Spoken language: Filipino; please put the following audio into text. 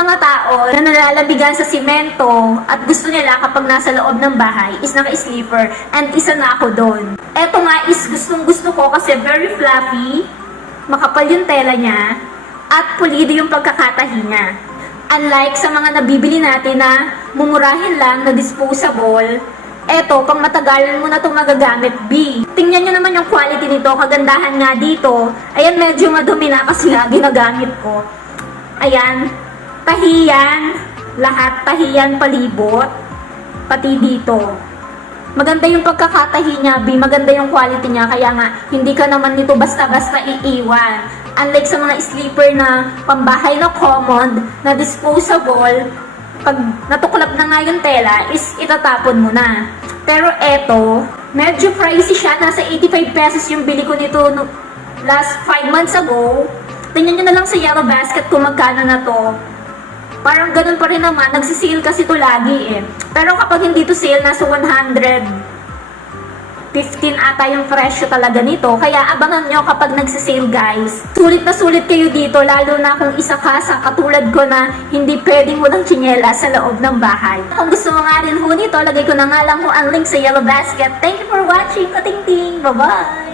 mga tao na nalalabigan sa simento at gusto nila kapag nasa loob ng bahay is naka-sleeper, and isa na ako doon. Eto nga is gustong gusto ko kasi very fluffy, makapal yung tela niya, at pulido yung pagkakatahi niya. Unlike sa mga nabibili natin na mumurahin lang na disposable, eto, pang matagalan mo na itong magagamit, B. Tingnan nyo naman yung quality nito, kagandahan nga dito. Ayan, medyo madumi na kasi nga ginagamit ko. Ayan, tahiyan, lahat tahiyan palibot, pati dito. Maganda yung pagkakatahi niya, B. Maganda yung quality niya, kaya nga, hindi ka naman nito basta-basta iiwan. Unlike sa mga sleeper na pambahay na common, na disposable, pag natuklap na nga yung tela, is itatapon mo na. Pero eto, medyo pricey siya. Nasa 85 pesos yung bili ko nito last 5 months ago. Tingnan nyo na lang sa Yellow Basket kung magkano na to. Parang ganun pa rin naman, nagsisale kasi to lagi eh. Pero kapag hindi to sale, nasa 115 ata yung presyo talaga nito. Kaya abangan nyo kapag nagsisale guys. Sulit na sulit kayo dito, lalo na kung isa ka sa katulad ko na hindi pwedeng walang tsinyela sa loob ng bahay. Kung gusto mo nga rin ho nito, lagay ko na nga lang ho ang link sa Yellow Basket. Thank you for watching, kating-ting! Bye-bye!